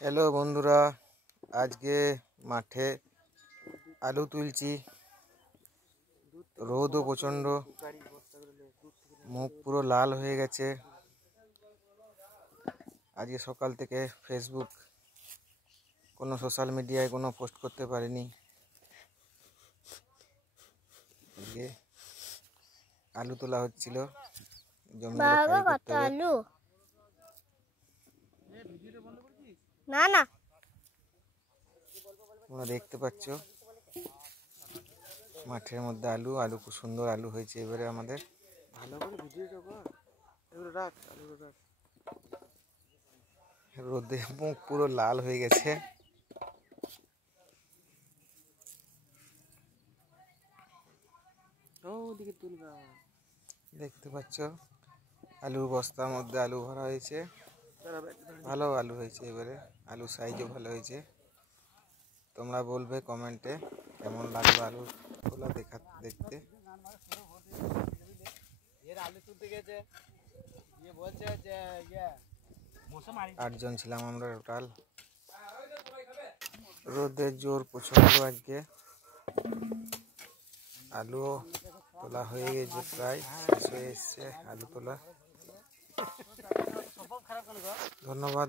Hello বন্ধুরা, আজকে মাঠে আলু তুলছি। রোদও প্রচণ্ড, মুখ পুরো লাল হয়ে গেছে। আজকে সকাল থেকে ফেসবুক কোনো সোশ্যাল মিডিয়ায় কোনো পোস্ট করতে পারিনি। আজকে আলু তোলা হচ্ছিল, জমিগুলো খালি করতে হবে। না তোমরা দেখতে পাচ্ছ মাঠের মধ্যে আলু খুব সুন্দর আলু হয়েছে এবারে আমাদের। ভালো করে ভিডিওটা কর, এবারে রাখ আলুটা রাখ। রোদে মুখ পুরো লাল হয়ে গেছে। দেখতে পাচ্ছ আলুর বস্তার মধ্যে আলু ভরা হয়েছে। ভালো আলু হয়েছে এবারে, আলু সাইজও ভালো হয়েছে। তোমরা বলবে কমেন্টে কেমন লাগলো আলু তোলা দেখতে। 8 জন ছিলাম আমরা টোটাল। রোদের জোর প্রচন্ড। আজকে আলু তোলা হয়ে গেছে, প্রায় শেষ হয়ে এসছে আলু তোলা। ধন্যবাদ।